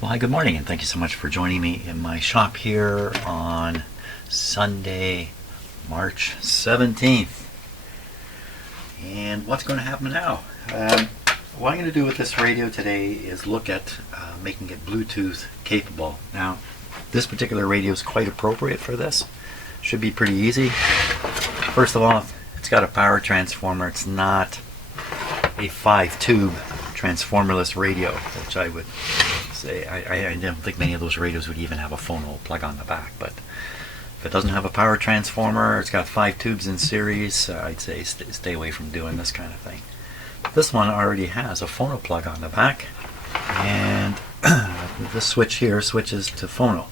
Well, hi, good morning, and thank you so much for joining me in my shop here on Sunday, March 17th. And what's going to happen now? What I'm going to do with this radio today is look at making it Bluetooth capable. Now, this particular radio is quite appropriate for this. Should be pretty easy. First of all, it's got a power transformer. It's not a 5-tube transformerless radio, which I would say I don't think many of those radios would even have a phono plug on the back. But if it doesn't have a power transformer, it's got 5 tubes in series, I'd say stay away from doing this kind of thing. This one already has a phono plug on the back, and this switch here switches to phono.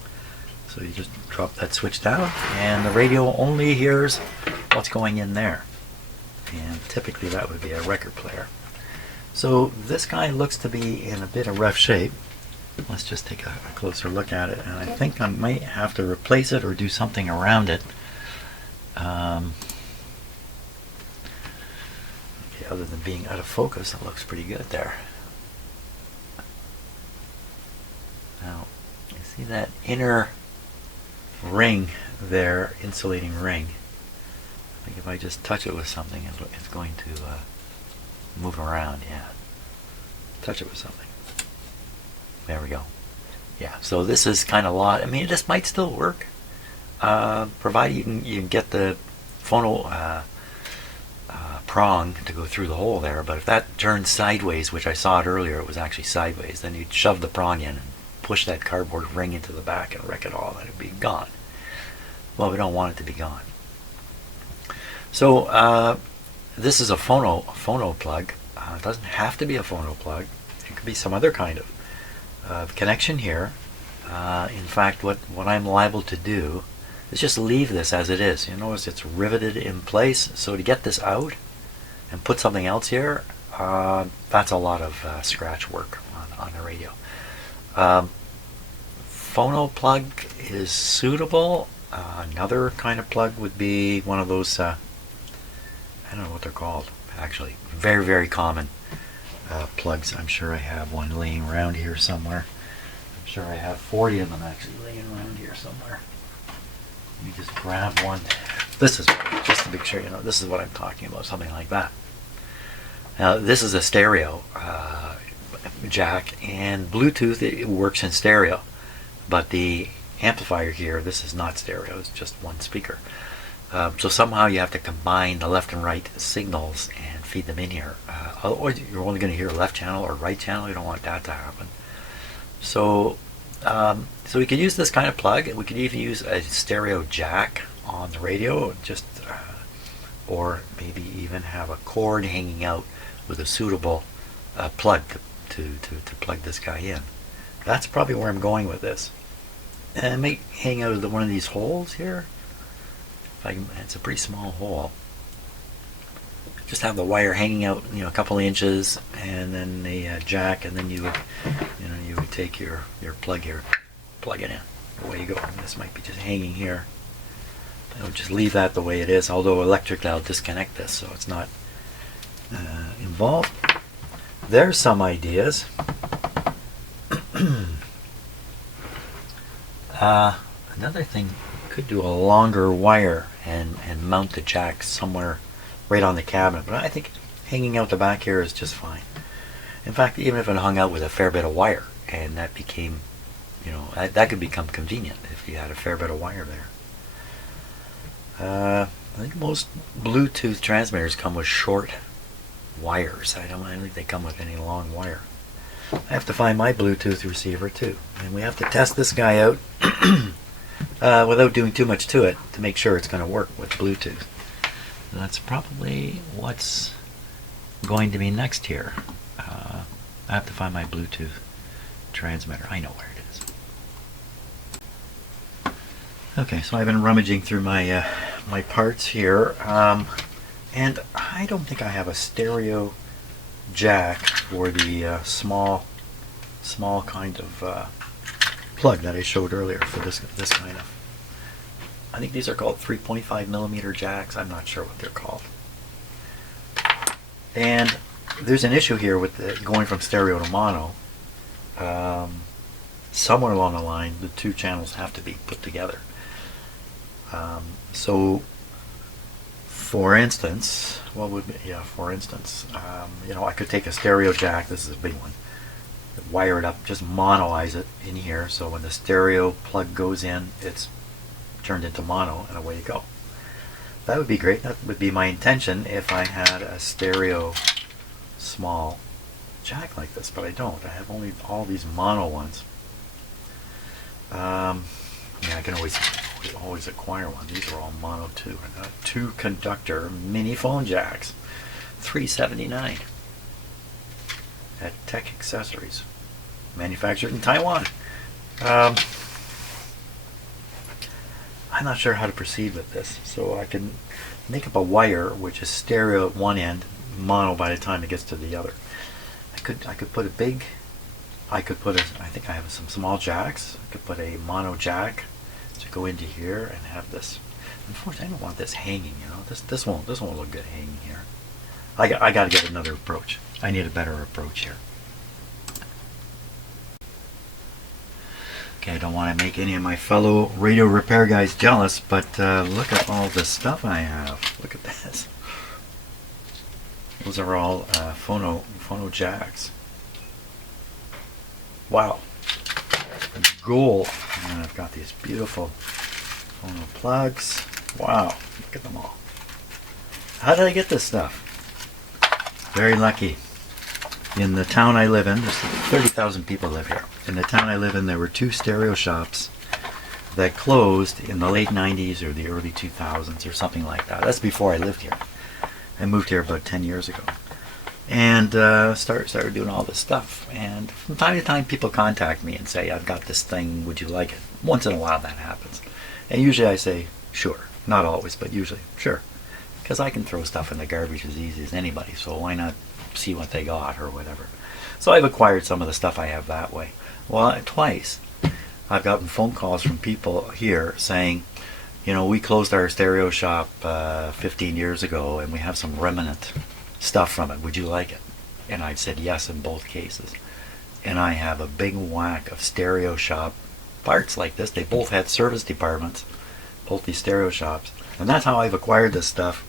So you just drop that switch down, and the radio only hears what's going in there. And typically that would be a record player. So this guy looks to be in a bit of rough shape. Let's just take a closer look at it, and I think I might have to replace it or do something around it. Okay, other than being out of focus, it looks pretty good there. Now, you see that inner ring there, insulating ring? I think if I just touch it with something, it's going to move around. Yeah, touch it with something. There we go. Yeah, so this is kind of I mean, this might still work, provided you can get the phono prong to go through the hole there. But if that turns sideways, which I saw it earlier, it was actually sideways, then you'd shove the prong in and push that cardboard ring into the back and wreck it all, and it'd be gone. Well, we don't want it to be gone. So this is a phono plug. It doesn't have to be a phono plug. It could be some other kind of connection here. In fact, what I'm liable to do is just leave this as it is. You notice it's riveted in place. So to get this out and put something else here, that's a lot of scratch work on the radio. Phono plug is suitable. Another kind of plug would be one of those, I don't know what they're called actually, very, very common plugs. I'm sure I have one laying around here somewhere. I'm sure I have 40 of them actually laying around here somewhere. Let me just grab one. This is, just to be sure you know, this is what I'm talking about, something like that. Now this is a stereo jack, and Bluetooth, it works in stereo, but the amplifier here, this is not stereo, it's just one speaker. So somehow you have to combine the left and right signals and feed them in here. Otherwise you're only going to hear left channel or right channel. You don't want that to happen. So so we could use this kind of plug. We could even use a stereo jack on the radio, just or maybe even have a cord hanging out with a suitable plug to plug this guy in. That's probably where I'm going with this. And it may hang out of one of these holes here. It's a pretty small hole. Just have the wire hanging out, a couple inches, and then the jack, and then you would take your plug here, plug it in. Away you go. And this might be just hanging here. I would just leave that the way it is. Although electrically, I'll disconnect this so it's not involved. There's some ideas. Another thing, could do a longer wire and mount the jack somewhere right on the cabinet, but I think hanging out the back here is just fine. In fact, even if it hung out with a fair bit of wire, and that became, that could become convenient if you had a fair bit of wire there. I think most Bluetooth transmitters come with short wires. I don't think they come with any long wire. I have to find my Bluetooth receiver too, and we have to test this guy out without doing too much to it to make sure it's going to work with Bluetooth. That's probably what's going to be next here. I have to find my Bluetooth transmitter. I know where it is. Okay, so I've been rummaging through my my parts here, and I don't think I have a stereo jack for the small kind of plug that I showed earlier for this kind of. I think these are called 3.5 millimeter jacks. I'm not sure what they're called. And there's an issue here with going from stereo to mono. somewhere along the line, the two channels have to be put together. So, for instance, what would be, yeah, for instance, you know, I could take a stereo jack, this is a big one, wire it up, just monoize it in here, so when the stereo plug goes in, it's turned into mono, and away you go. That would be great. That would be my intention if I had a stereo small jack like this, but I don't. I have only all these mono ones. Yeah, I can always acquire one. These are all mono too. Two conductor mini phone jacks, $379 at Tech Accessories, manufactured in Taiwan. I'm not sure how to proceed with this, so I can make up a wire which is stereo at one end, mono by the time it gets to the other. I could put a big, I think I have some small jacks. I could put a mono jack to go into here and have this. Unfortunately, I don't want this hanging. You know, this won't look good hanging here. I got to get another approach. I need a better approach here. Okay, I don't want to make any of my fellow radio repair guys jealous, but look at all the stuff I have. Look at this. Those are all phono jacks. Wow. Gold. And I've got these beautiful phono plugs. Wow. Look at them all. How did I get this stuff? Very lucky. In the town I live in, there's 30,000 people live here. In the town I live in, there were two stereo shops that closed in the late 90s or the early 2000s or something like that. That's before I lived here. I moved here about 10 years ago. And started doing all this stuff. And from time to time, people contact me and say, I've got this thing, would you like it? Once in a while that happens. And usually I say, sure. Not always, but usually, sure. Because I can throw stuff in the garbage as easy as anybody, so why not see what they got or whatever. So I've acquired some of the stuff I have that way. Well, twice I've gotten phone calls from people here saying, you know, we closed our stereo shop 15 years ago and we have some remnant stuff from it. Would you like it? And I've said yes in both cases. And I have a big whack of stereo shop parts like this. They both had service departments, both these stereo shops. And that's how I've acquired this stuff.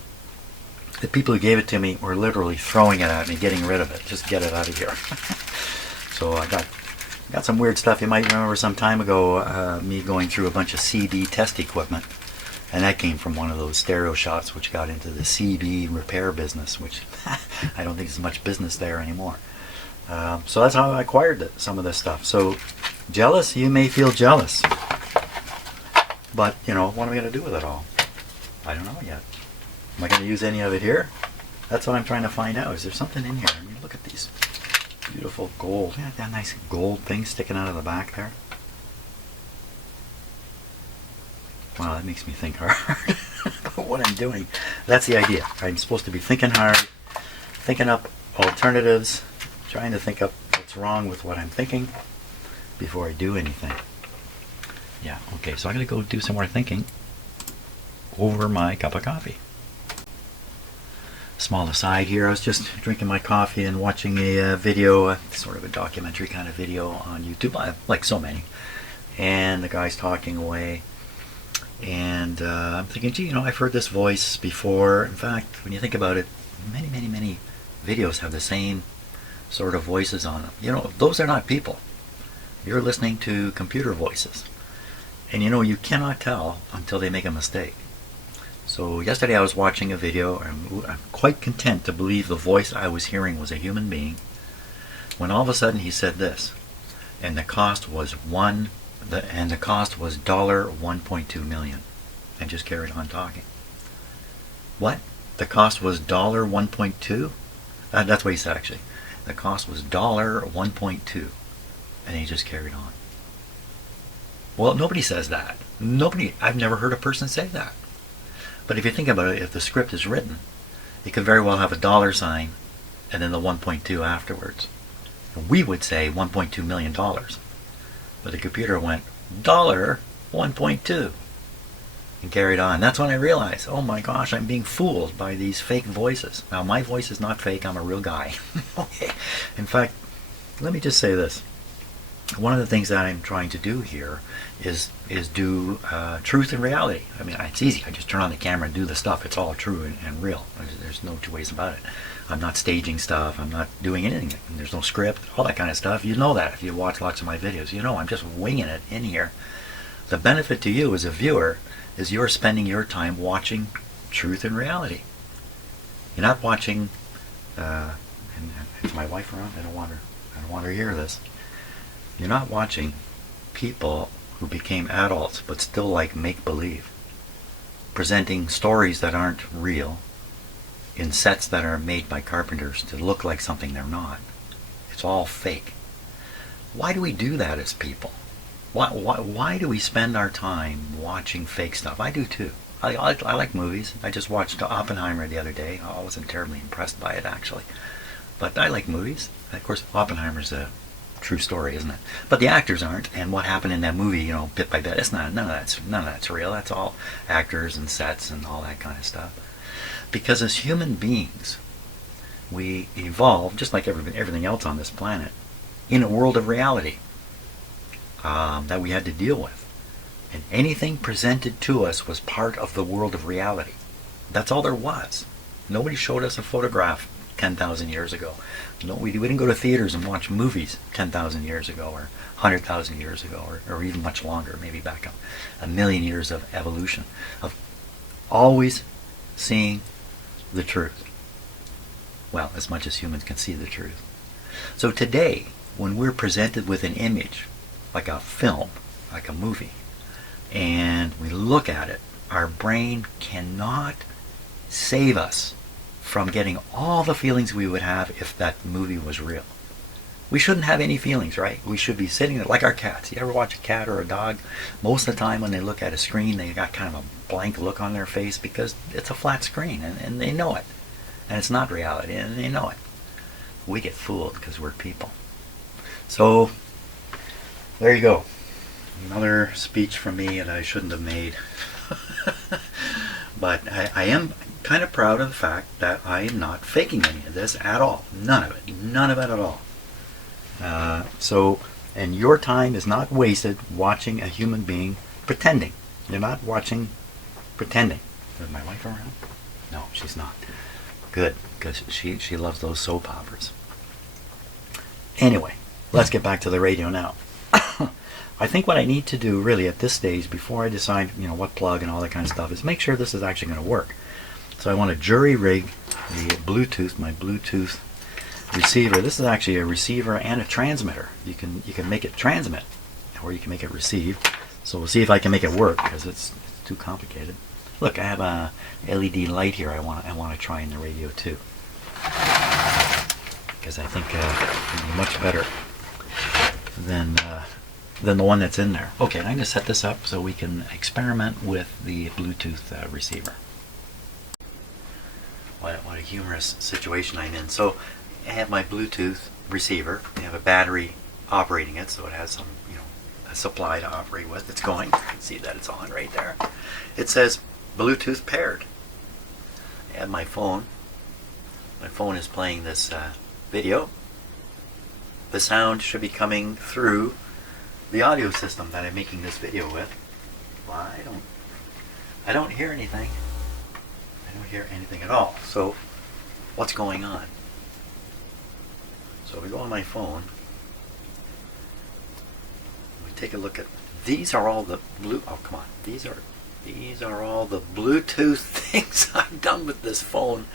The people who gave it to me were literally throwing it at me, getting rid of it. Just get it out of here. So I got some weird stuff. You might remember some time ago me going through a bunch of CB test equipment. And that came from one of those stereo shops which got into the CB repair business, which I don't think there's much business there anymore. So that's how I acquired some of this stuff. So jealous? You may feel jealous. But, you know, what am I going to do with it all? I don't know yet. Am I going to use any of it here? That's what I'm trying to find out. Is there something in here? I mean, look at these beautiful gold. Yeah, that nice gold thing sticking out of the back there. Wow, that makes me think hard about what I'm doing. That's the idea. I'm supposed to be thinking hard, thinking up alternatives, trying to think up what's wrong with what I'm thinking before I do anything. Yeah, okay, so I'm going to go do some more thinking over my cup of coffee. Small aside here, I was just drinking my coffee and watching a video, sort of a documentary kind of video on YouTube, like so many. And the guy's talking away. And I'm thinking, gee, you know, I've heard this voice before. In fact, when you think about it, many videos have the same sort of voices on them. You know, those are not people. You're listening to computer voices. And you know, you cannot tell until they make a mistake. So yesterday I was watching a video, and I'm quite content to believe the voice I was hearing was a human being, when all of a sudden he said this, and the cost was $1.2 million, and just carried on talking. What? The cost was $1.2? That's what he said actually. The cost was $1.2, and he just carried on. Well, nobody says that. Nobody. I've never heard a person say that. But if you think about it, if the script is written, it could very well have a dollar sign and then the 1.2 afterwards. And we would say $1.2 million. But the computer went, $1.2, and carried on. That's when I realized, oh my gosh, I'm being fooled by these fake voices. Now, my voice is not fake. I'm a real guy. Okay. In fact, let me just say this. one of the things that I'm trying to do here is do truth and reality. I mean, it's easy. I just turn on the camera and do the stuff. It's all true and real. There's no two ways about it. I'm not staging stuff. I'm not doing anything. There's no script, all that kind of stuff. You know that if you watch lots of my videos. You know I'm just winging it in here. The benefit to you as a viewer is you're spending your time watching truth and reality. You're not watching, and is my wife around? I don't want her to hear this. You're not watching people who became adults but still like make-believe, presenting stories that aren't real in sets that are made by carpenters to look like something they're not. It's all fake. Why do we do that as people? Why do we spend our time watching fake stuff? I do too. I like movies. I just watched Oppenheimer the other day. I wasn't terribly impressed by it, actually. But I like movies. Of course, Oppenheimer's a true story, isn't it? But the actors aren't. And what happened in that movie, you know, bit by bit, it's not. None of that's real. That's all actors and sets and all that kind of stuff. Because as human beings, we evolve just like everything else on this planet in a world of reality that we had to deal with. And anything presented to us was part of the world of reality. That's all there was. Nobody showed us a photograph 10,000 years ago. No, we didn't go to theaters and watch movies 10,000 years ago or 100,000 years ago or even much longer, maybe back a million years of evolution, of always seeing the truth. Well, as much as humans can see the truth. So today, when we're presented with an image, like a film, like a movie, and we look at it, our brain cannot save us from getting all the feelings we would have if that movie was real. We shouldn't have any feelings, right? We should be sitting there like our cats. You ever watch a cat or a dog? Most of the time when they look at a screen, they got kind of a blank look on their face because it's a flat screen and they know it. And it's not reality and they know it. We get fooled because we're people. So, there you go. Another speech from me that I shouldn't have made. But I am kind of proud of the fact that I am not faking any of this at all. None of it. None of it at all. And your time is not wasted watching a human being pretending. You're not watching pretending. Is my wife around? No, she's not. Good, because she loves those soap operas. Anyway, let's get back to the radio now. I think what I need to do really at this stage before I decide, what plug and all that kind of stuff is make sure this is actually going to work. So I want to jury rig the Bluetooth, my Bluetooth receiver. This is actually a receiver and a transmitter. You can make it transmit or you can make it receive. So we'll see if I can make it work because it's too complicated. Look, I have a LED light here. I want to try in the radio too because I think it'll be much better than the one that's in there. Okay, I'm going to set this up so we can experiment with the Bluetooth receiver. What a humorous situation I'm in. So I have my Bluetooth receiver. I have a battery operating it, so it has some, a supply to operate with. It's going. You can see that it's on right there. It says Bluetooth paired. I have my phone. My phone is playing this video. The sound should be coming through the audio system that I'm making this video with. Well, I don't hear anything. I don't hear anything at all. So, what's going on? So we go on my phone. We take a look at these are all the These are all the Bluetooth things I've done with this phone.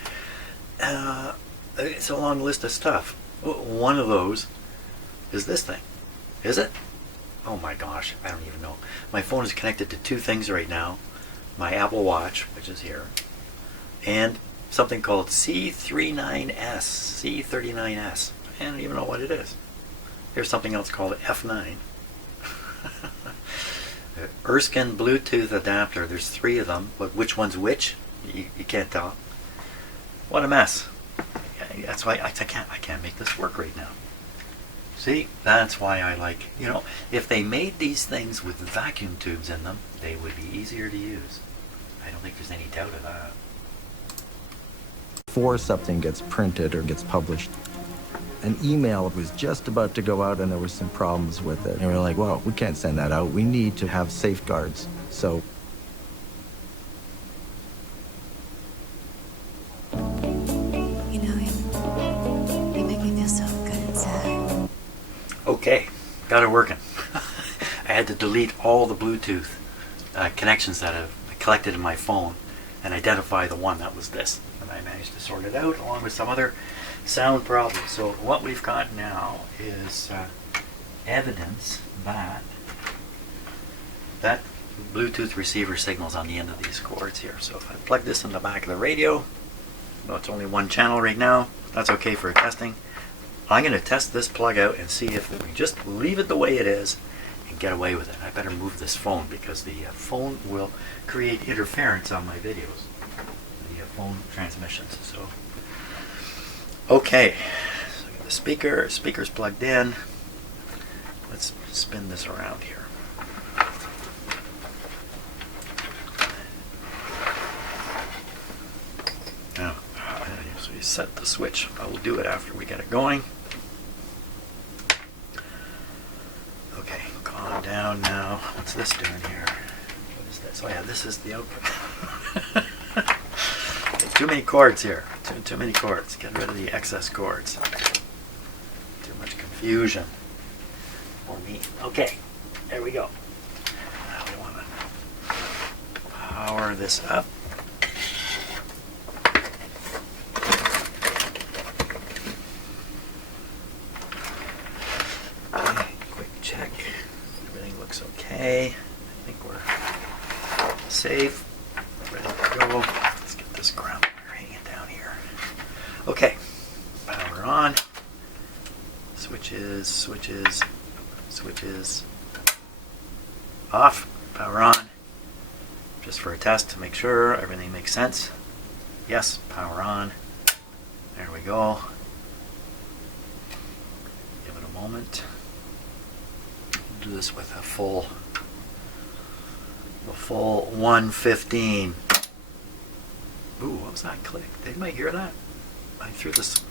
It's a long list of stuff. One of those is this thing. Is it? Oh my gosh, I don't even know. My phone is connected to two things right now. My Apple Watch, which is here, and something called C39S. I don't even know what it is. Here's something else called F9. Erskine Bluetooth adapter. There's three of them, but which one's which? You can't tell. What a mess. That's why I can't make this work right now. See, that's why I like, if they made these things with vacuum tubes in them, they would be easier to use. I don't think there's any doubt of that. Before something gets printed or gets published. An email was just about to go out and there were some problems with it. And we were like, well, we can't send that out. We need to have safeguards. So you know, you make me feel so good inside. Okay, got it working. I had to delete all the Bluetooth connections that I've collected in my phone and identify the one that was this. And I managed to sort it out along with some other sound problems. So what we've got now is evidence that that Bluetooth receiver signals on the end of these cords here. So if I plug this in the back of the radio, well, it's only one channel right now. That's okay for testing. I'm going to test this plug out and see if we just leave it the way it is and get away with it. I better move this phone because the phone will create interference on my videos, the phone transmissions. So, okay, so I got the speaker's plugged in. Let's spin this around here. Now, so you set the switch. I will do it after we get it going. Okay, calm down now. What's this doing here? What is this? Oh yeah, this is the output. Too many cords here. Too many cords. Get rid of the excess cords. Too much confusion for me. Okay, there we go. Now we want to power this up. Okay, I think we're safe, ready to go. Let's get this ground wire hanging down here. Okay, power on. Switches off. Power on. Just for a test to make sure everything makes sense. Yes, power on. There we go. Give it a moment. Do this with a full 115. Ooh, what was that click? They might hear that. I threw this.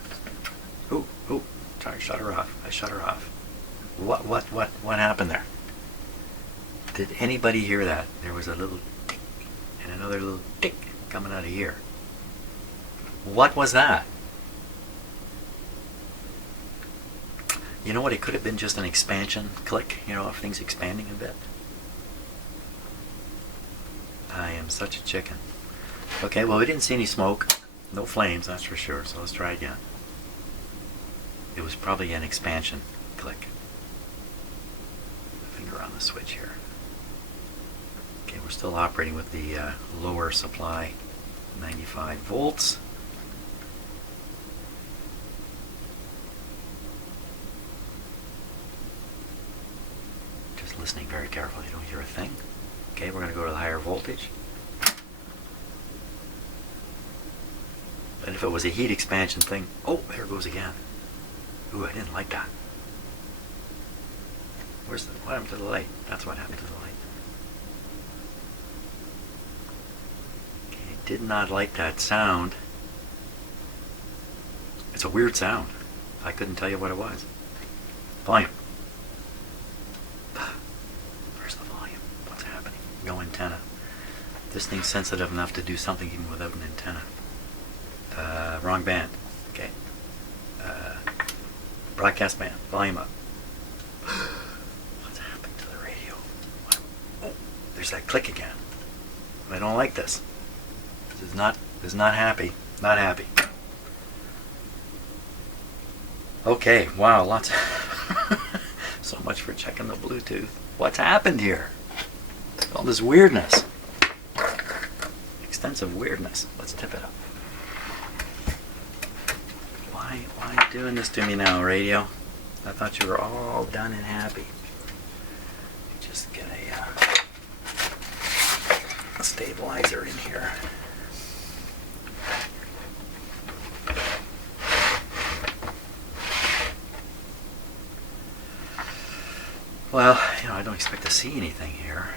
Ooh, sorry, shut her off. I shut her off. What happened there? Did anybody hear that? There was a little tick and another little tick coming out of here. What was that? You know what? It could have been just an expansion click, you know, if things expanding a bit. I am such a chicken. Okay, well, we didn't see any smoke. No flames, that's for sure. So let's try again. It was probably an expansion click. Finger on the switch here. Okay, we're still operating with the lower supply, 95 volts. Listening very carefully, you don't hear a thing. Okay, we're going to go to the higher voltage. And if it was a heat expansion thing, oh, there it goes again. Ooh, I didn't like that. What happened to the light? That's what happened to the light. Okay, did not like that sound. It's a weird sound. I couldn't tell you what it was. Volume. No antenna. This thing's sensitive enough to do something even without an antenna. Wrong band. Okay. Broadcast band. Volume up. What's happened to the radio? Oh, there's that click again. I don't like this. This is not happy. Not happy. Okay. Wow. Lots. So much for checking the Bluetooth. What's happened here? All this weirdness. Extensive weirdness. Let's tip it up. Why are you doing this to me now, radio? I thought you were all done and happy. Just get a stabilizer in here. Well, you know, I don't expect to see anything here.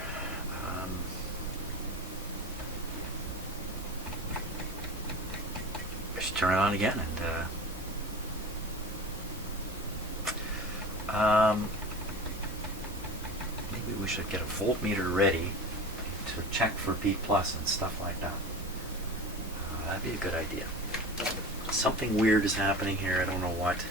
I should turn it on again and Maybe we should get a voltmeter ready to check for B plus and stuff like that. That'd be a good idea. Something weird is happening here. I don't know what.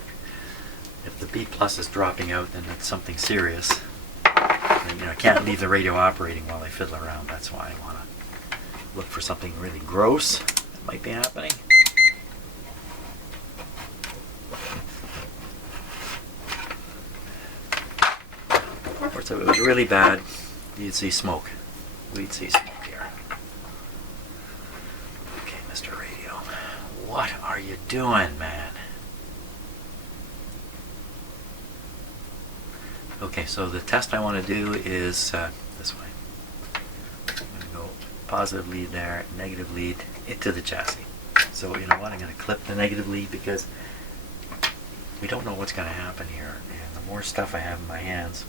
If the B plus is dropping out, then it's something serious. And, I can't leave the radio operating while I fiddle around. That's why I want to look for something really gross that might be happening. Of course, if it was really bad, you'd see smoke. We'd see smoke here. Okay, Mr. Radio. What are you doing, man? Okay, so the test I want to do is this way. I'm going to go positive lead there, negative lead into the chassis. So you know what, I'm going to clip the negative lead because we don't know what's going to happen here. And the more stuff I have in my hands,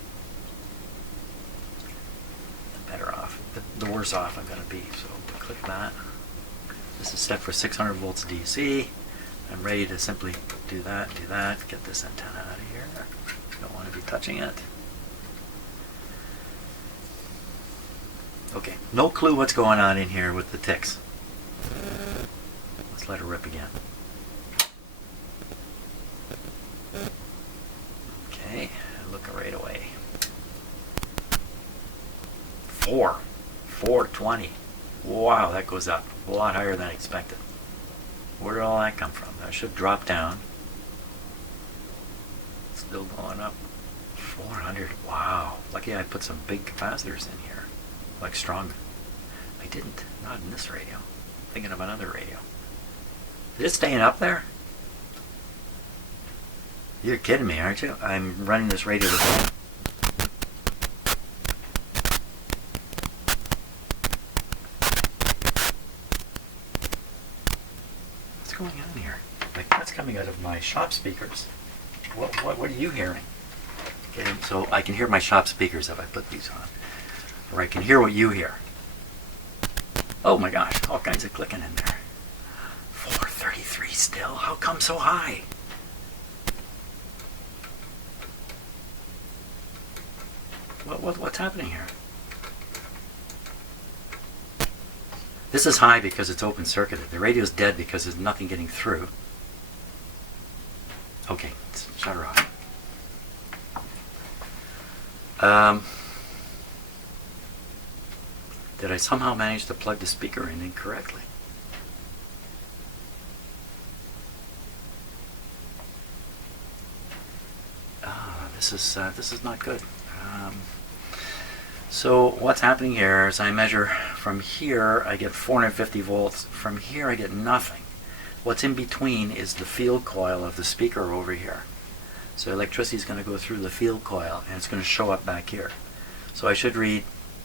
the better off, the worse off I'm going to be. So click that. This is set for 600 volts DC. I'm ready to simply do that, get this antenna out of here. Don't want to be touching it. Okay, no clue what's going on in here with the ticks. Let's let her rip again. Okay, look right away. 420. Wow, that goes up a lot higher than I expected. Where did all that come from? That should drop down. Still going up. 400. Wow. Lucky I put some big capacitors in here. Like strong. I didn't. Not in this radio. Thinking of another radio. Is it staying up there? You're kidding me, aren't you? I'm running this radio with... What's going on here? Like, that's coming out of my shop speakers. What are you hearing? Okay, so I can hear my shop speakers if I put these on. Or I can hear what you hear. Oh my gosh, all kinds of clicking in there. 433 still? How come so high? What's happening here? This is high because it's open circuited. The radio's dead because there's nothing getting through. Okay, shut her off. Did I somehow manage to plug the speaker in incorrectly? This is not good. So what's happening here is I measure from here, I get 450 volts. From here, I get nothing. What's in between is the field coil of the speaker over here. So electricity is going to go through the field coil, and it's going to show up back here. So I should read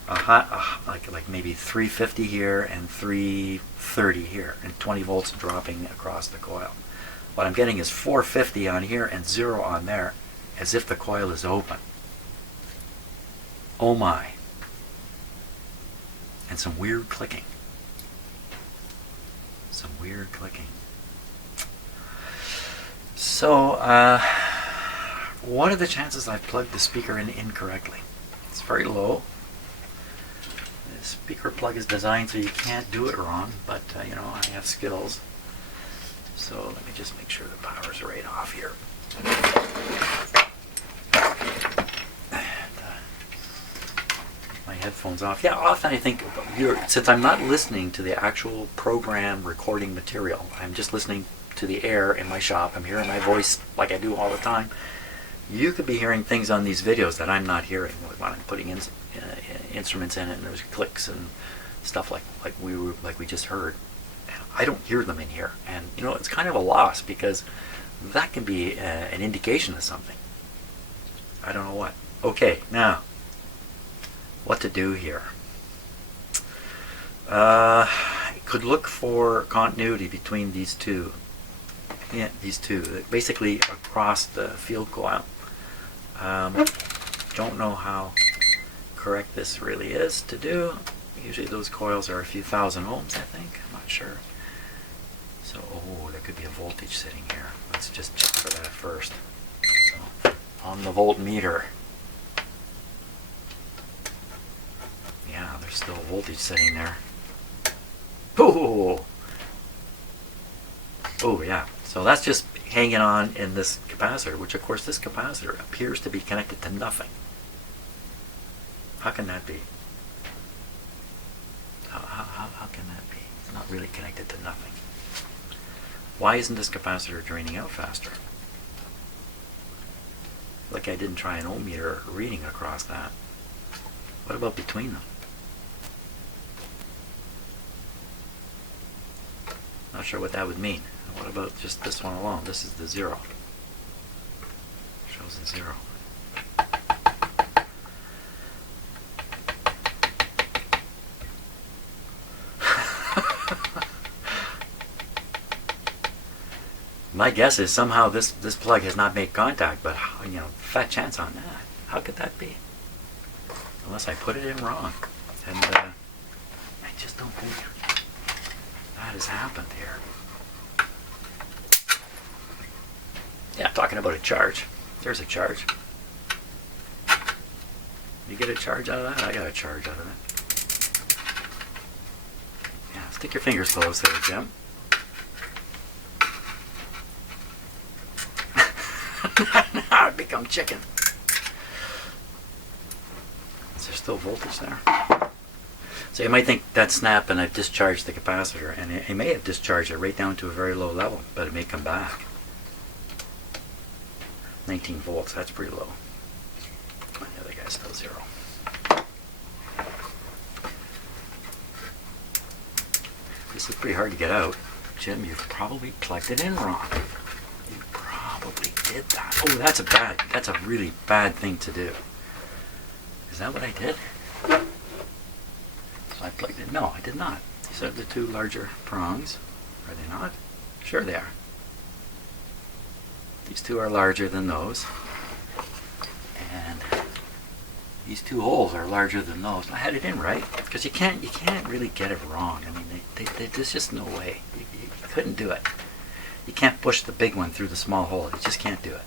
like maybe 350 here and 330 here, and 20 volts dropping across the coil. What I'm getting is 450 on here and 0 on there, as if the coil is open. Oh my. And some weird clicking. Some weird clicking. So, what are the chances I've plugged the speaker in incorrectly? It's very low. The speaker plug is designed so you can't do it wrong, but you know, I have skills. So let me just make sure the power's right off here. My headphones off. Yeah, often I think, since I'm not listening to the actual program recording material, I'm just listening to the air in my shop. I'm hearing my voice like I do all the time. You could be hearing things on these videos that I'm not hearing when I'm putting in, instruments in it, and there's clicks and stuff like we just heard. I don't hear them in here, and you know, it's kind of a loss because that can be an indication of something. I don't know what. Okay, now what to do here? Could look for continuity between these two. Yeah, these two, basically across the field coil. Don't know how correct this really is to do. Usually those coils are a few thousand ohms, I think. I'm not sure. So, oh, there could be a voltage sitting here. Let's just check for that first. So, on the voltmeter. Yeah, there's still voltage sitting there. Oh! Oh, yeah. So that's just hanging on in this capacitor, which of course this capacitor appears to be connected to nothing. How can that be? How can that be? It's not really connected to nothing. Why isn't this capacitor draining out faster? Like I didn't try an ohm meter reading across that. What about between them? Not sure what that would mean. What about just this one alone? This is the 0. Shows a 0. My guess is somehow this plug has not made contact, but fat chance on that. How could that be? Unless I put it in wrong. And I just don't think that has happened here. Yeah, talking about a charge. There's a charge. You get a charge out of that? I got a charge out of that. Yeah, stick your fingers close there, Jim. Now I've become chicken. Is there still voltage there? So you might think that snap and I've discharged the capacitor, and it may have discharged it right down to a very low level, but it may come back. 19 volts, that's pretty low. And the other guy's still 0. This is pretty hard to get out. Jim, you've probably plugged it in wrong. You probably did that. Oh, that's a really bad thing to do. Is that what I did? So I plugged it. No, I did not. These are the two larger prongs. Are they not? Sure they are. These two are larger than those. And these two holes are larger than those. I had it in right, because you can't really get it wrong. I mean, there's just no way. You couldn't do it. You can't push the big one through the small hole. You just can't do it.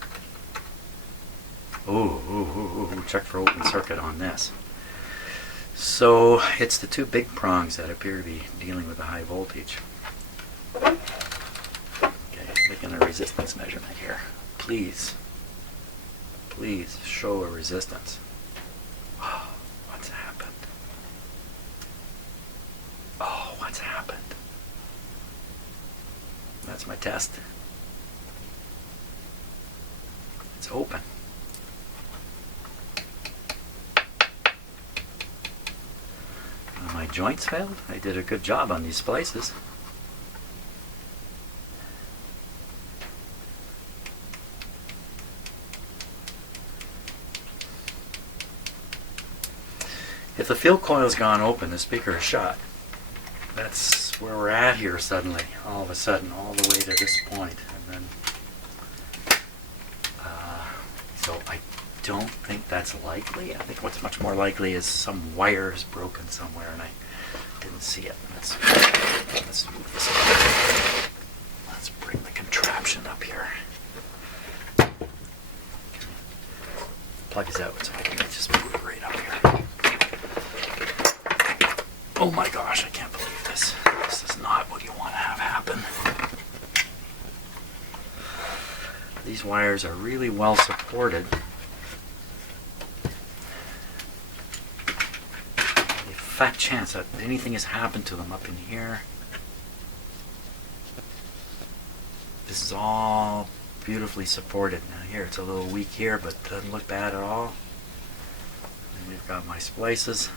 Ooh, check for open circuit on this. So it's the two big prongs that appear to be dealing with a high voltage. Okay, making a resistance measurement here. Please show a resistance. Oh, what's happened? Oh, what's happened? That's my test. It's open. My joints failed. I did a good job on these splices. If the field coil's gone open, the speaker is shot. That's where we're at here suddenly, all of a sudden, all the way to this point. And then, so I don't think that's likely. I think what's much more likely is some wire is broken somewhere and I didn't see it. Let's move this up. Let's bring the contraption up here. Okay. Plug is out, so I can just move it right up here. Oh my gosh, I can't believe this. This is not what you want to have happen. These wires are really well supported. A fat chance that anything has happened to them up in here. This is all beautifully supported. Now here, it's a little weak here, but doesn't look bad at all. And we've got my splices,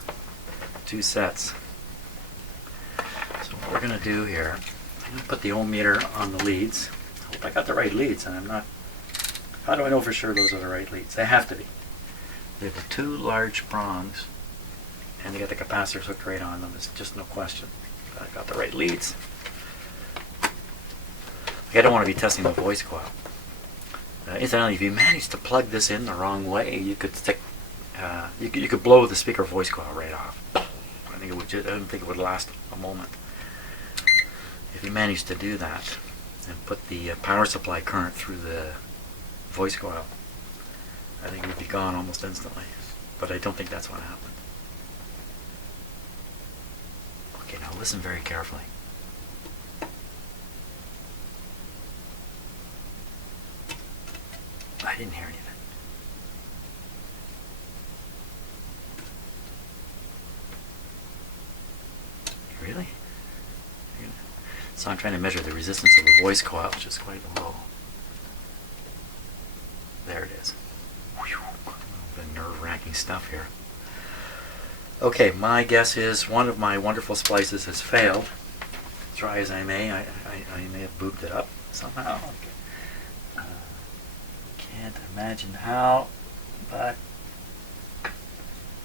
2 sets. So what we're going to do here, I'm going to put the ohm meter on the leads. I hope I got the right leads, and I'm not. How do I know for sure those are the right leads? They have to be. They're the 2 large prongs, and they got the capacitors hooked right on them. There's just no question. I got the right leads. I don't want to be testing the voice coil. Incidentally, if you manage to plug this in the wrong way, you could stick. You could blow the speaker voice coil right off. I don't think it would last a moment. If you manage to do that and put the power supply current through the voice coil, I think it would be gone almost instantly. But I don't think that's what happened. Okay, now listen very carefully. I didn't hear anything. Really? So I'm trying to measure the resistance of the voice coil, which is quite low. There it is. Whew. The nerve-wracking stuff here. Okay, my guess is one of my wonderful splices has failed. Try as I may, I may have booped it up somehow. Can't imagine how, but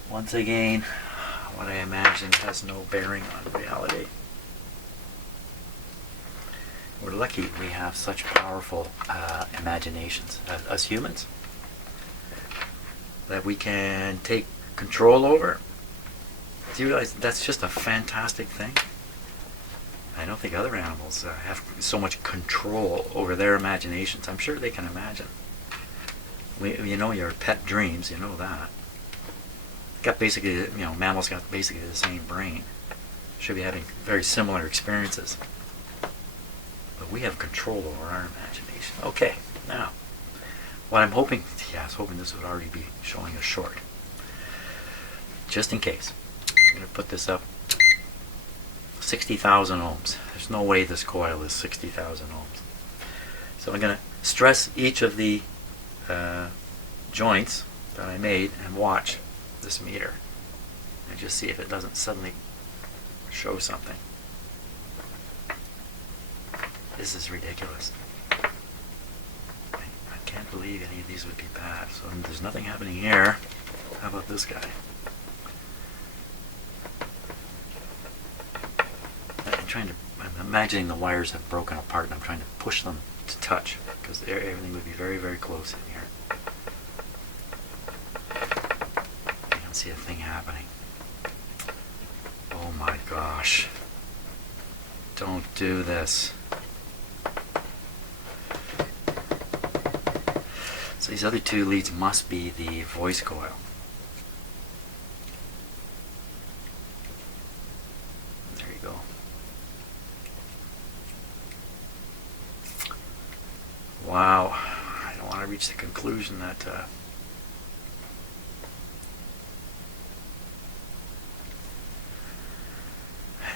once again, what I imagine has no bearing on reality. We're lucky we have such powerful imaginations as us humans that we can take control over. Do you realize that's just a fantastic thing? I don't think other animals have so much control over their imaginations. I'm sure they can imagine. You know your pet dreams, you know that. Got basically, mammals got basically the same brain. Should be having very similar experiences. But we have control over our imagination. Okay, now, what I'm hoping, I was hoping this would already be showing a short. Just in case, I'm going to put this up. 60,000 ohms. There's no way this coil is 60,000 ohms. So I'm going to stress each of the joints that I made and watch this meter and just see if it doesn't suddenly show something. This is ridiculous. I can't believe any of these would be bad. So there's nothing happening here. How about this guy? I'm imagining the wires have broken apart and I'm trying to push them to touch because everything would be very, very close in here. I don't see a thing happening. Oh my gosh. Don't do this. So these other two leads must be the voice coil. There you go. Wow. I don't want to reach the conclusion that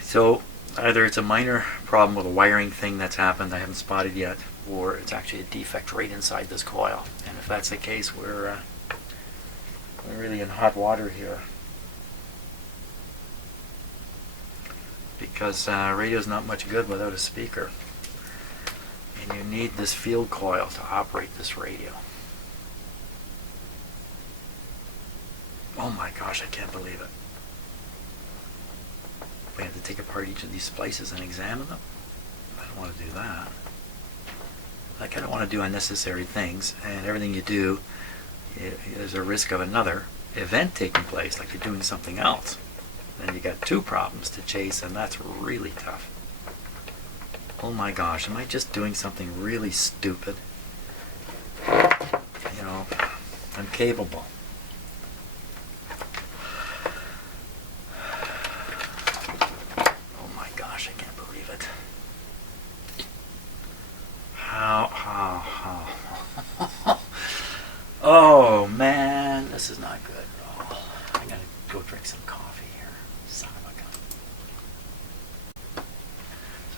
so either it's a minor problem with a wiring thing that's happened I haven't spotted yet, or it's actually a defect right inside this coil. And if that's the case, we're really in hot water here. Because radio's not much good without a speaker. And you need this field coil to operate this radio. Oh my gosh, I can't believe it. We have to take apart each of these splices and examine them. I don't want to do that. Like, I don't want to do unnecessary things, and everything you do, there's a risk of another event taking place, like you're doing something else. Then you got two problems to chase, and that's really tough. Oh my gosh, am I just doing something really stupid? You know, I'm capable. Oh my gosh, I can't believe it. How? Oh man, this is not good at all. I gotta go drink some coffee here. Son of a gun.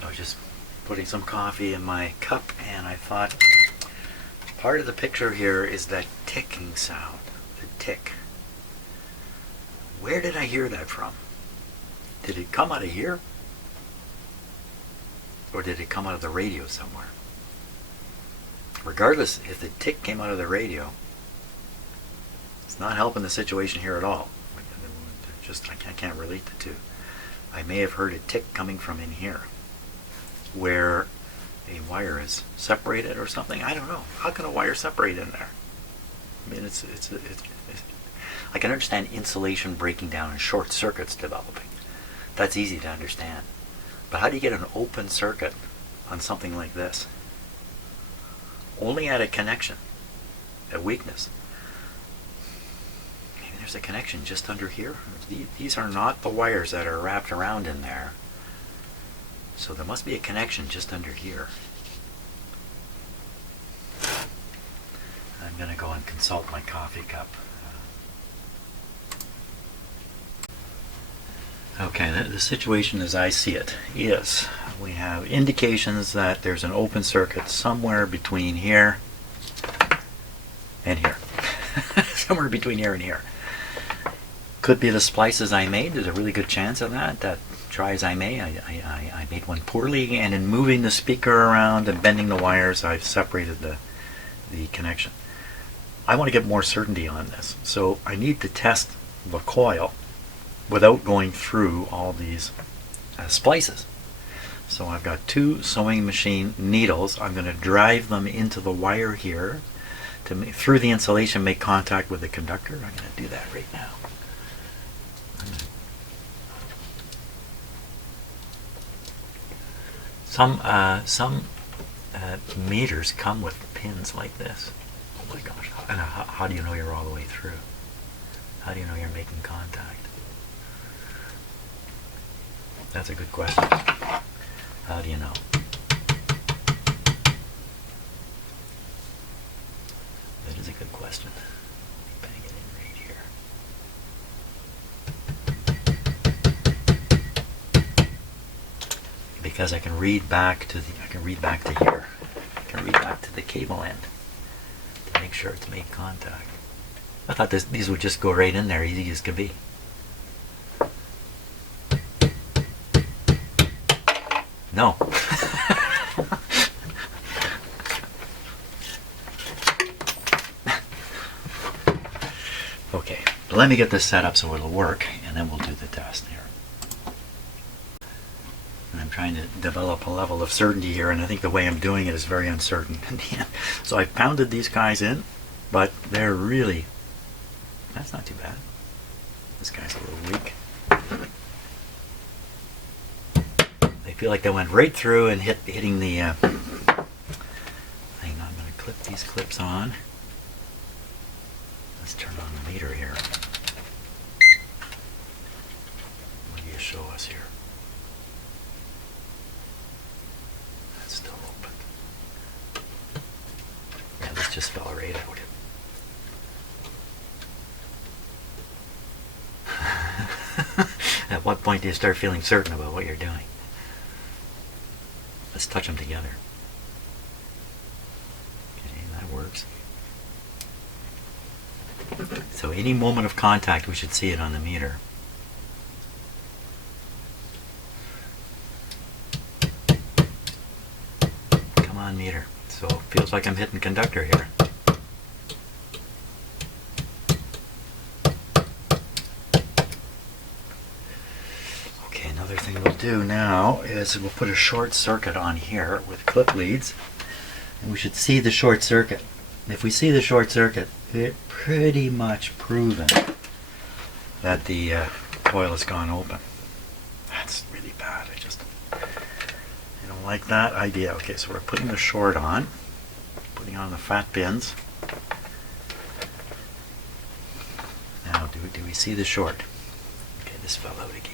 So just putting some coffee in my cup, and I thought part of the picture here is that ticking sound, the tick. Where did I hear that from? Did it come out of here? Or did it come out of the radio somewhere? Regardless, if the tick came out of the radio, it's not helping the situation here at all. Just I can't relate the two. I may have heard a tick coming from in here, where a wire is separated or something. I don't know. How can a wire separate in there? I mean, it's I can understand insulation breaking down and short circuits developing. That's easy to understand. But how do you get an open circuit on something like this? Only at a connection, a weakness. there's a connection just under here. These are not the wires that are wrapped around in there. So there must be a connection just under here. I'm going to go and consult my coffee cup. Okay, the situation as I see it is we have indications that there's an open circuit somewhere between here and here. Somewhere between here and here. Could be the splices I made. There's a really good chance of that. Try as I may, I made one poorly, and in moving the speaker around and bending the wires, I've separated the connection. I want to get more certainty on this, so I need to test the coil without going through all these splices. So I've got 2 sewing machine needles. I'm going to drive them into the wire here to through the insulation make contact with the conductor. I'm going to do that right now. Some meters come with pins like this. Oh my gosh! And how do you know you're all the way through? How do you know you're making contact? That's a good question. How do you know? That is a good question. Bang it in right here. Because I can read back to here. I can read back to the cable end to make sure it's made contact. I thought these would just go right in there, easy as could be. No. Okay, let me get this set up so it'll work, and then we'll do the test here. And I'm trying to develop a level of certainty here, and I think the way I'm doing it is very uncertain in the end. So I pounded these guys in, but they're really, that's not too bad. This guy's a little weak. I feel like they went right through and hitting the thing. I'm going to clip these clips on. Let's turn on the meter here. What do you show us here? That's still open. Yeah, this just fell right out. At what point do you start feeling certain about what you're doing? Let's touch them together. Okay, that works. So any moment of contact, we should see it on the meter. Come on, meter. So it feels like I'm hitting conductor here. Another thing we'll do now is we'll put a short circuit on here with clip leads, and we should see the short circuit. If we see the short circuit, it's pretty much proven that the coil has gone open. That's really bad. I don't like that idea. Okay, so we're putting the short on, putting on the fat pins. Now, do we see the short? Okay, this fell out again.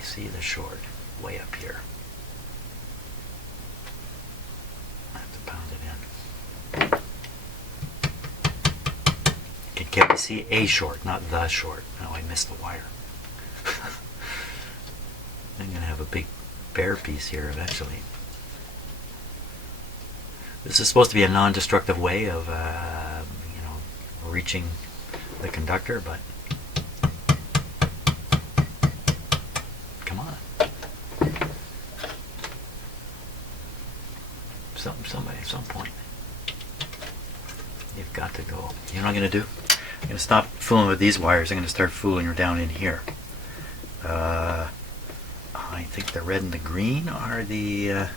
See the short way up here. I have to pound it in. Can we see a short, not the short? No, I missed the wire. I'm going to have a big bare piece here eventually. This is supposed to be a non-destructive way of reaching the conductor, but somebody at some point, you've got to go. You know what I'm going to do? I'm going to stop fooling with these wires. I'm going to start fooling down in here. I think the red and the green are the I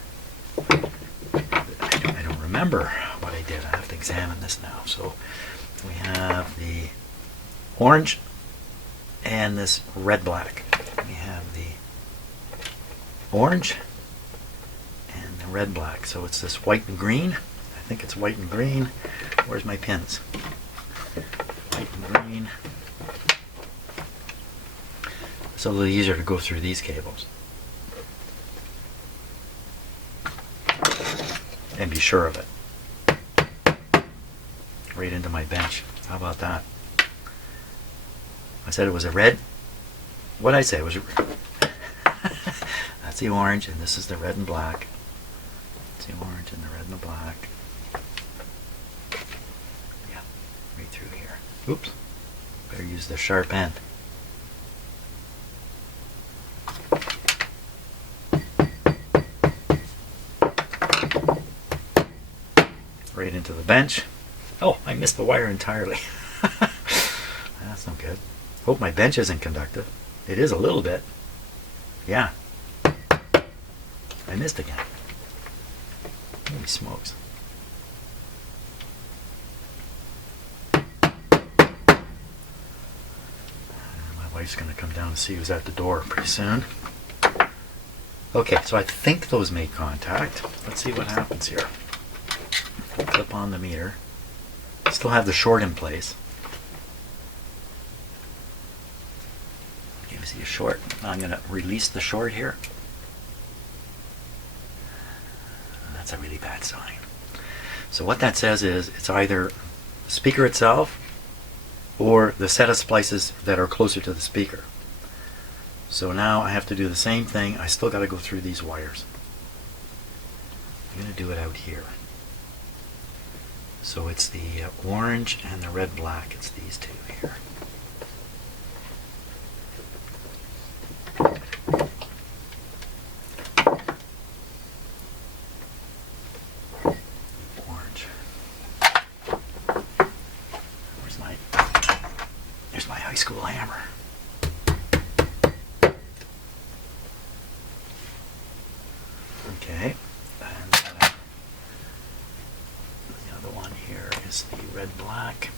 don't remember what I did. I have to examine this now. So we have the orange and this red black. We have the orange and the red black. So it's this white and green. I think it's white and green. Where's my pins? White and green. green. It's a little easier to go through these cables. And be sure of it. Right into my bench. How about that? I said it was a red. What did I say? It was a That's the orange, and this is the red and black. That's the orange and the red and the black. Yeah, right through here. Oops. Better use the sharp end. Right into the bench. Oh, I missed the wire entirely. That's no good. Hope my bench isn't conductive. It is a little bit. Yeah. I missed again. Holy smokes. My wife's going to come down and see who's at the door pretty soon. Okay, so I think those made contact. Let's see what happens here. Clip on the meter. Still have the short in place. You see a short. I'm going to release the short here. That's a really bad sign. So what that says is it's either the speaker itself or the set of splices that are closer to the speaker. So now I have to do the same thing. I still got to go through these wires. I'm going to do it out here. So it's the orange and the red black. It's these two here. Orange. There's my high school hammer. Okay. And the other one here is the red black.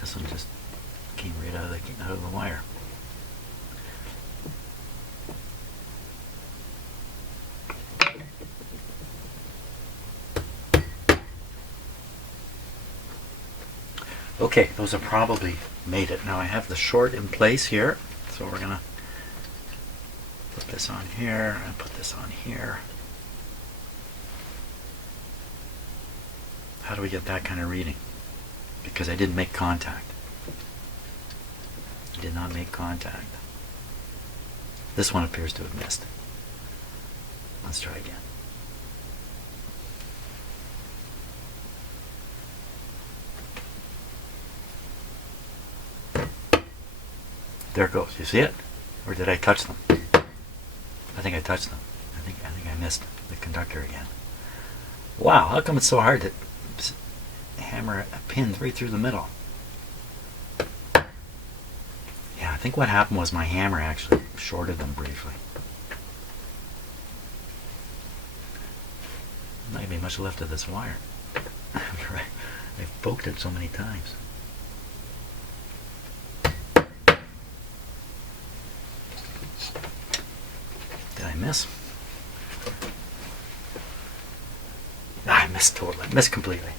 This one just came right out of the wire. Okay, those have probably made it. Now I have the short in place here, so we're gonna put this on here and put this on here. How do we get that kind of reading? Because I didn't make contact. I did not make contact. This one appears to have missed. Let's try again. There it goes. You see it? Or did I touch them? I think I touched them. I think I missed the conductor again. Wow, how come it's so hard to hammer a pin right through the middle? Yeah, I think what happened was my hammer actually shorted them briefly. Not even much left of this wire. I've poked it so many times. Did I miss? I missed totally. Missed completely.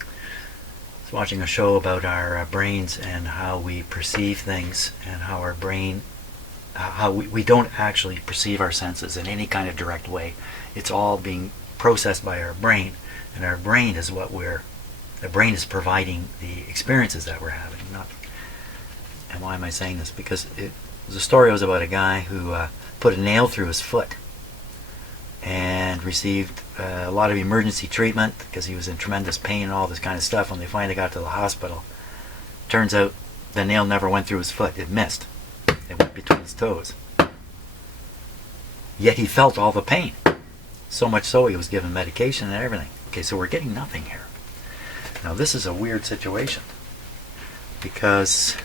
I was watching a show about our brains and how we perceive things and how our brain, how we don't actually perceive our senses in any kind of direct way. It's all being processed by our brain, and our brain is the brain is providing the experiences that we're having. And why am I saying this? Because the story was about a guy who put a nail through his foot and received a lot of emergency treatment because he was in tremendous pain and all this kind of stuff. When they finally got to the hospital, turns out the nail never went through his foot. It missed. It went between his toes. Yet he felt all the pain. So much so he was given medication and everything. Okay, so we're getting nothing here. Now this is a weird situation because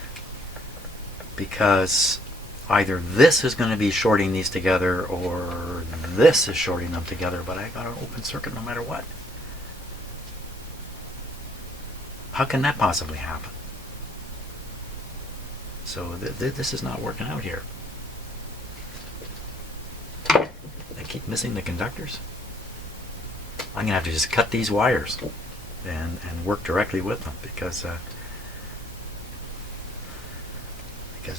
either this is going to be shorting these together or this is shorting them together, but I got an open circuit no matter what. How can that possibly happen? So this is not working out here. I keep missing the conductors. I'm going to have to just cut these wires and work directly with them because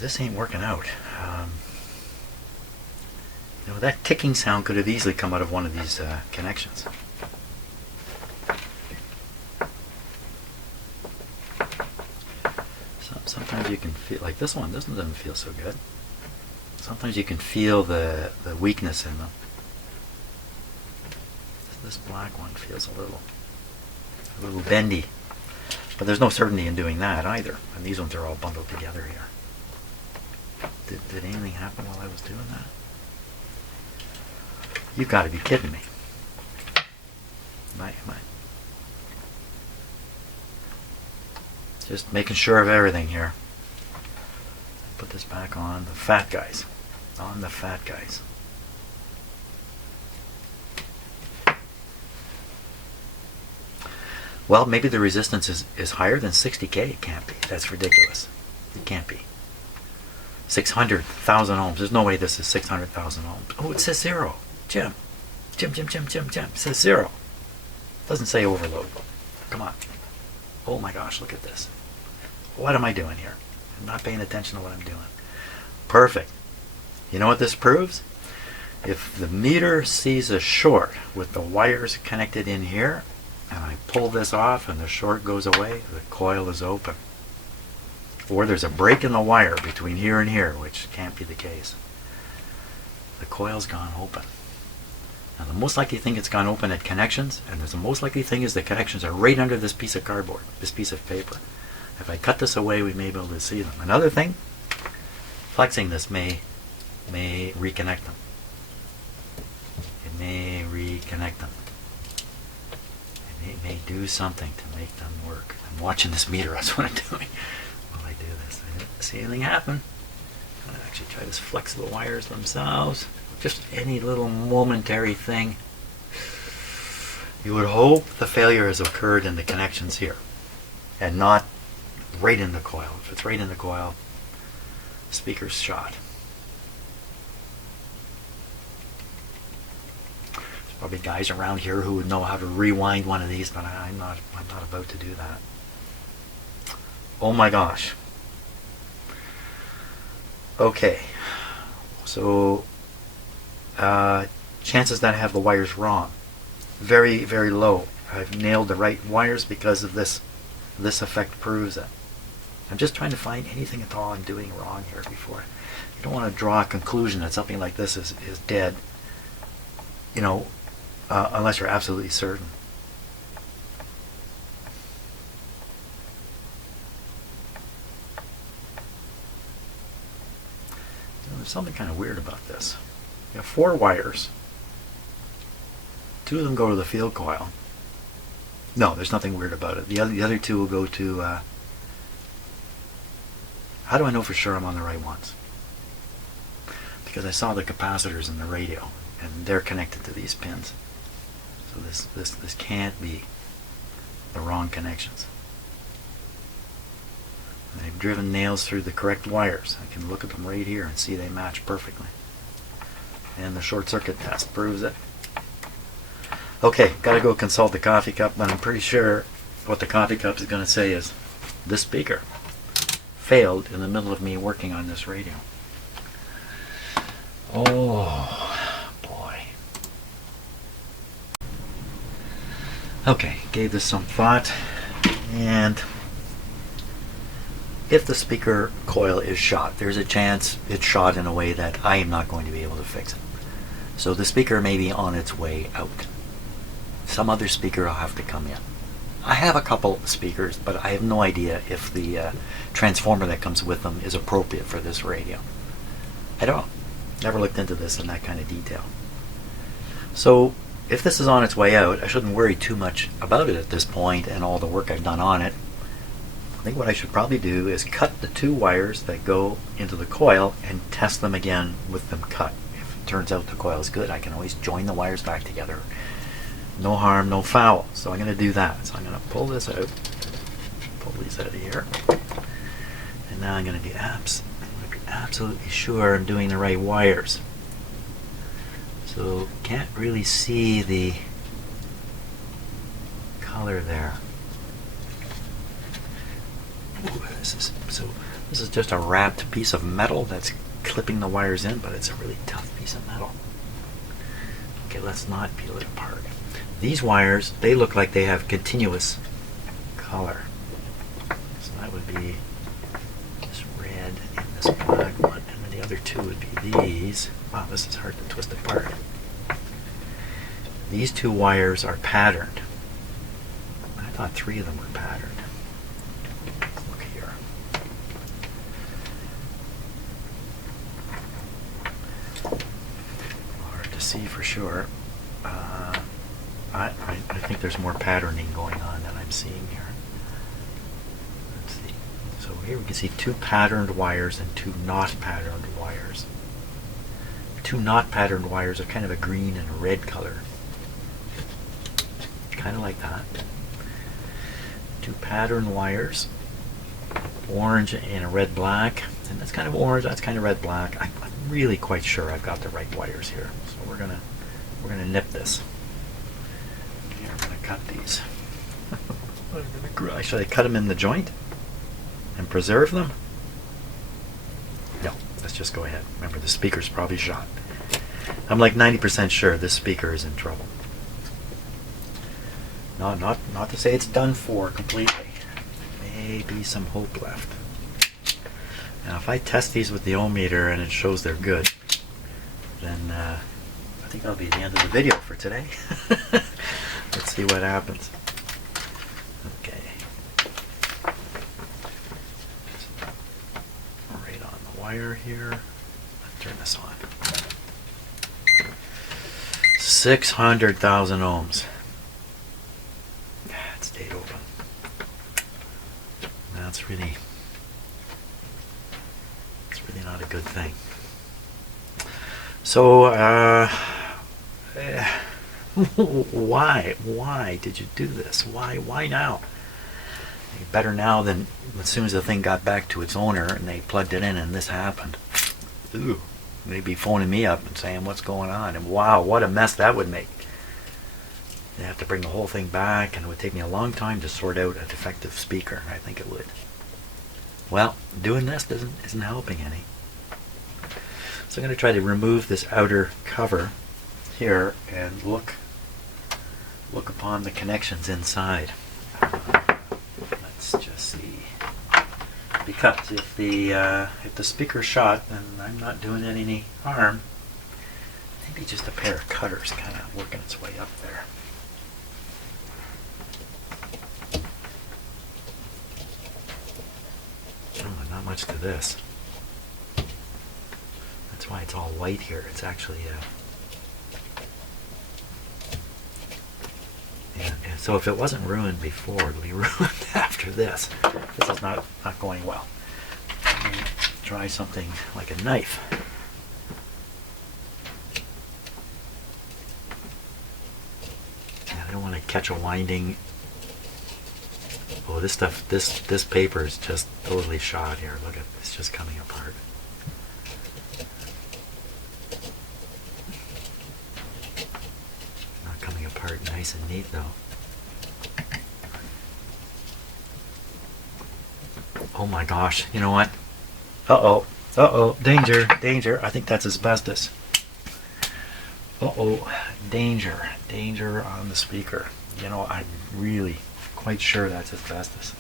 this ain't working out. You know, that ticking sound could have easily come out of one of these connections. Sometimes you can feel, like this one doesn't feel so good. Sometimes you can feel the weakness in them. This black one feels a little bendy. But there's no certainty in doing that either. And these ones are all bundled together here. Did anything happen while I was doing that? You've got to be kidding me. Am I? Just making sure of everything here. Put this back on the fat guys. On the fat guys. Well, maybe the resistance is higher than 60K. It can't be. That's ridiculous. It can't be. 600,000 ohms. There's no way this is 600,000 ohms. Oh, it says 0. Jim. It says 0. It doesn't say overload. Come on. Oh my gosh, look at this. What am I doing here? I'm not paying attention to what I'm doing. Perfect. You know what this proves? If the meter sees a short with the wires connected in here, and I pull this off and the short goes away, the coil is open. Or there's a break in the wire between here and here, which can't be the case. The coil's gone open. Now the most likely thing it's gone open at connections, and the most likely thing is the connections are right under this piece of cardboard, this piece of paper. If I cut this away, we may be able to see them. Another thing, flexing this may reconnect them. It may reconnect them. It may do something to make them work. I'm watching this meter, that's what I'm doing while I do this. I didn't see anything happen. I'm going to actually try to flex the wires themselves. Just any little momentary thing. You would hope the failure has occurred in the connections here and not right in the coil. If it's right in the coil, the speaker's shot. There's probably guys around here who would know how to rewind one of these, but I'm not about to do that. Oh my gosh. Okay. So chances that I have the wires wrong, very, very low. I've nailed the right wires because of this. This effect proves it. I'm just trying to find anything at all I'm doing wrong here before. You don't want to draw a conclusion that something like this is dead, you know, unless you're absolutely certain. You know, there's something kind of weird about this. You have 4 wires. 2 of them go to the field coil. No, there's nothing weird about it. The other 2 will go to... how do I know for sure I'm on the right ones? Because I saw the capacitors in the radio, and they're connected to these pins. So this can't be the wrong connections. And they've driven nails through the correct wires. I can look at them right here and see they match perfectly. And the short circuit test proves it. Okay, gotta go consult the coffee cup, but I'm pretty sure what the coffee cup is going to say is this speaker failed in the middle of me working on this radio. Oh boy. Okay, gave this some thought, and if the speaker coil is shot, there's a chance it's shot in a way that I am not going to be able to fix it. So the speaker may be on its way out. Some other speaker will have to come in. I have a couple speakers, but I have no idea if the transformer that comes with them is appropriate for this radio. I don't. Never looked into this in that kind of detail. So if this is on its way out, I shouldn't worry too much about it at this point and all the work I've done on it. I think what I should probably do is cut the 2 wires that go into the coil and test them again with them cut. If it turns out the coil is good, I can always join the wires back together. No harm, no foul. So I'm going to do that. So I'm going to pull this out. pull these out of here. And now I'm going to be absolutely sure I'm doing the right wires. So can't really see the color there. Ooh, this is just a wrapped piece of metal that's clipping the wires in, but it's a really tough piece of metal. Okay, let's not peel it apart. These wires, they look like they have continuous color. So that would be this red and this black one, and then the other two would be these. Wow, this is hard to twist apart. These two wires are patterned. I thought 3 of them were patterned. Look here. Hard to see for sure. I think there's more patterning going on than I'm seeing here. Let's see. So here we can see 2 patterned wires and 2 not patterned wires. 2 not patterned wires are kind of a green and a red color. Kind of like that. 2 patterned wires. Orange and a red black. And that's kind of orange, that's kind of red black. I'm really quite sure I've got the right wires here. So we're gonna nip this. Cut these. Should I cut them in the joint and preserve them? No, let's just go ahead. Remember, the speaker's probably shot. I'm like 90% sure this speaker is in trouble. No, not to say it's done for completely. Maybe some hope left. Now, if I test these with the ohm meter and it shows they're good, then I think that'll be the end of the video for today. Let's see what happens. Okay. Right on the wire here. Let's turn this on. 600,000 ohms. It stayed open. That's really not a good thing. So, why did you do this? Why now? Better now than as soon as the thing got back to its owner and they plugged it in and this happened. Ooh, they'd be phoning me up and saying what's going on, and wow, what a mess that would make. They have to bring the whole thing back, and it would take me a long time to sort out a defective speaker. I think it would. Well, doing this isn't helping any. So I'm going to try to remove this outer cover here and look upon the connections inside. Let's just see. Because if the speaker's shot, then I'm not doing it any harm. Maybe just a pair of cutters kind of working its way up there. Oh, not much to this. That's why it's all white here. It's actually so if it wasn't ruined before, it'll be ruined after this. This is not going well. Try something like a knife. I don't want to catch a winding. Oh, this stuff, this paper is just totally shot here. Look at it, it's just coming apart. Not coming apart nice and neat though. Oh my gosh, you know what? Uh-oh, danger, I think that's asbestos. Uh-oh, danger on the speaker. You know, I'm really quite sure that's asbestos.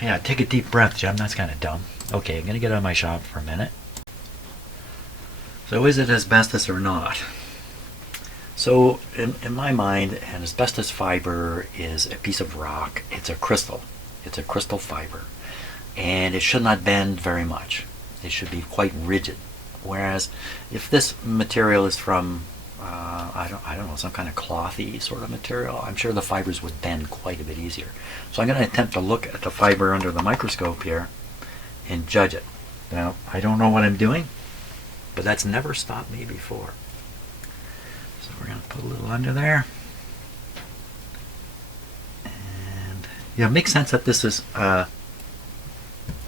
Yeah, take a deep breath, Jim, that's kind of dumb. Okay, I'm going to get out of my shop for a minute. So is it asbestos or not? So, in my mind, an asbestos fiber is a piece of rock. It's a crystal. It's a crystal fiber, and it should not bend very much. It should be quite rigid. Whereas, if this material is from, I don't know, some kind of clothy sort of material, I'm sure the fibers would bend quite a bit easier. So I'm going to attempt to look at the fiber under the microscope here and judge it. Now, I don't know what I'm doing, but that's never stopped me before. So we're going to put a little under there. Yeah, it makes sense that this is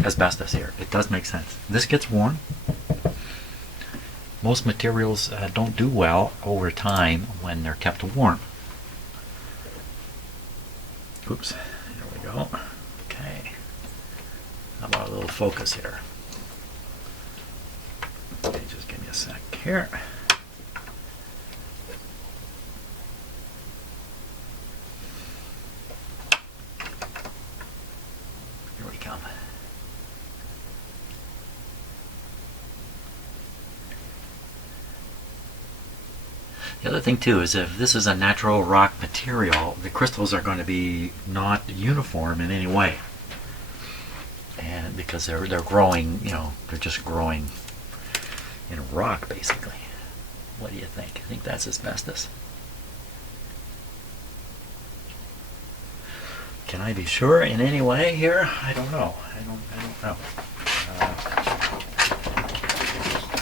asbestos here. It does make sense. This gets worn. Most materials don't do well over time when they're kept warm. Oops, here we go. Okay. How about a little focus here? Okay, just give me a sec here. Here we come. The other thing too is if this is a natural rock material, the crystals are going to be not uniform in any way. And because they're growing, you know, they're just growing in a rock basically. What do you think? I think that's asbestos. Can I be sure in any way here? I don't know. I don't know.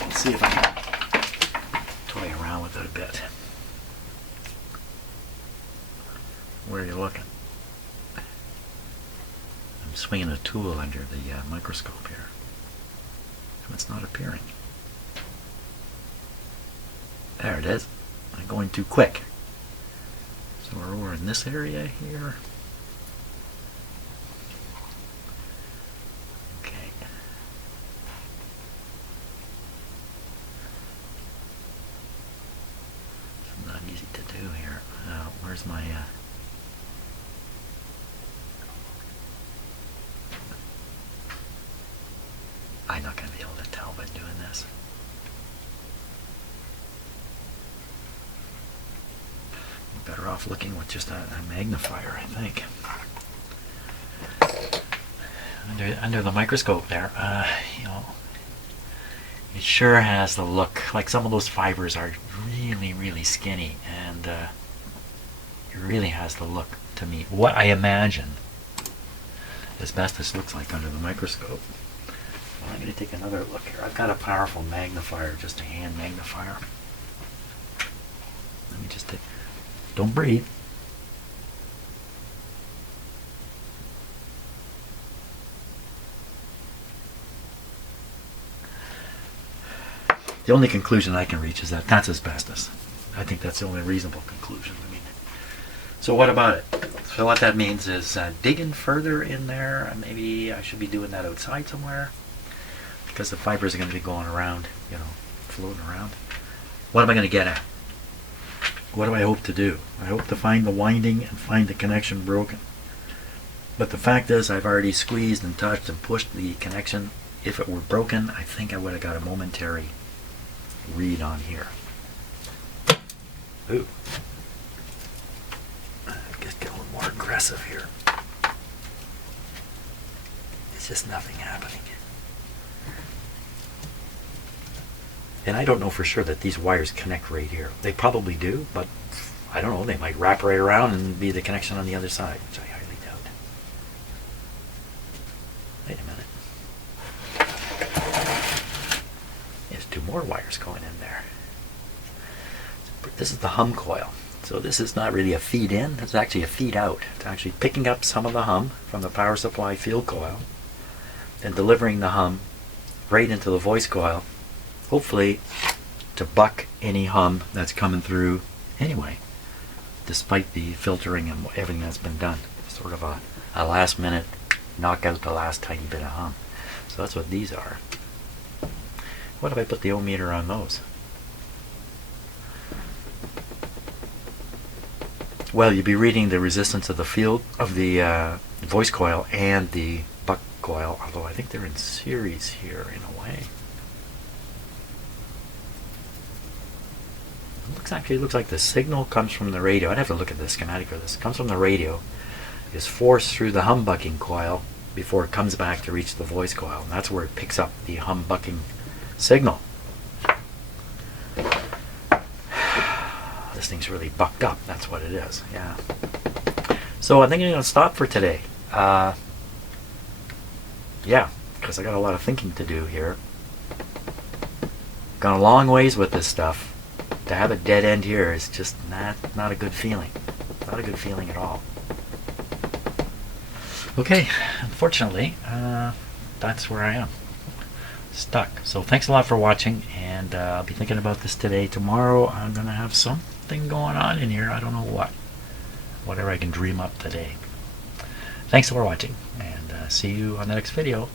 Let's see if I can toy around with it a bit. Where are you looking? I'm swinging a tool under the microscope here. And it's not appearing. There it is. I'm going too quick. So we're over in this area here. Okay. It's not easy to do here. Where's my... I'm not going to be able to tell by doing this. You're better off looking with just a magnifier, I think. Under the microscope there, you know, it sure has the look. Like some of those fibers are really, really skinny, and it really has the look to me. What I imagine asbestos looks like under the microscope. Well, I'm going to take another look here. I've got a powerful magnifier, just a hand magnifier. Let me just take... Don't breathe. The only conclusion I can reach is that that's asbestos. I think that's the only reasonable conclusion. I mean, so what about it? So what that means is digging further in there. Maybe I should be doing that outside somewhere, because the fibers are going to be going around, you know, floating around. What am I going to get at? What do I hope to do? I hope to find the winding and find the connection broken. But the fact is, I've already squeezed and touched and pushed the connection. If it were broken, I think I would have got a momentary read on here. Ooh. Just get a little more aggressive here. It's just nothing happening. And I don't know for sure that these wires connect right here. They probably do, but I don't know. They might wrap right around and be the connection on the other side, which I highly doubt. Wait a minute. There's two more wires going in there. This is the hum coil. So this is not really a feed in. It's actually a feed out. It's actually picking up some of the hum from the power supply field coil and delivering the hum right into the voice coil, hopefully to buck any hum that's coming through anyway, despite the filtering and everything that's been done. Sort of a last minute knock out the last tiny bit of hum. So that's what these are. What if I put the ohm meter on those? Well, you'd be reading the resistance of the field of the voice coil and the buck coil, although I think they're in series here in a way. It looks like the signal comes from the radio. I'd have to look at the schematic for this. It comes from the radio, is forced through the hum bucking coil before it comes back to reach the voice coil, and that's where it picks up the hum bucking signal. This thing's really bucked up. That's what it is. Yeah. So I think I'm going to stop for today. Yeah, because I got a lot of thinking to do here. Gone a long ways with this stuff. To have a dead end here is just not a good feeling. Not a good feeling at all. Okay, unfortunately, that's where I am. Stuck. So thanks a lot for watching, and I'll be thinking about this today. Tomorrow I'm going to have something going on in here. I don't know what. Whatever I can dream up today. Thanks for watching, and see you on the next video.